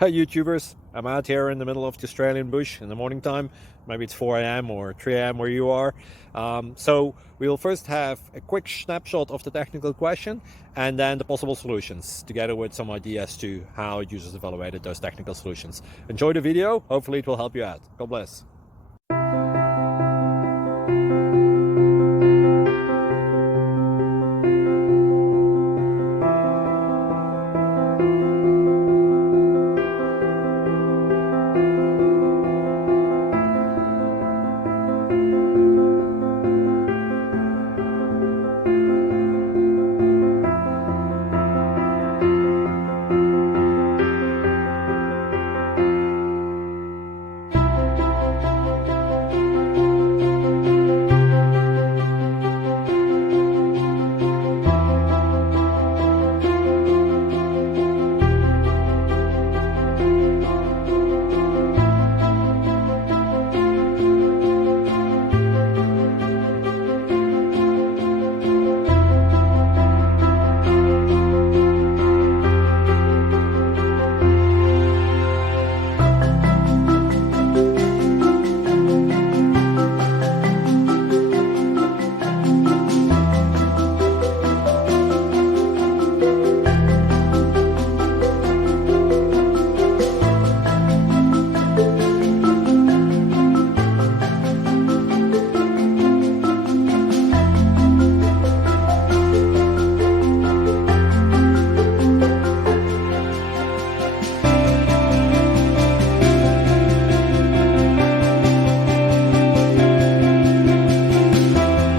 Hi YouTubers, I'm out here in the middle of the Australian bush in the morning time. Maybe it's 4 a.m. or 3 a.m. where you are. So we'll first have a quick snapshot of the technical question and then the possible solutions, together with some ideas to how users evaluated those technical solutions. Enjoy the video, hopefully it will help you out. God bless.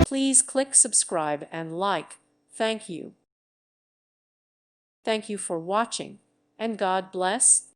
Please click subscribe and like. Thank you. Thank you for watching, and God bless.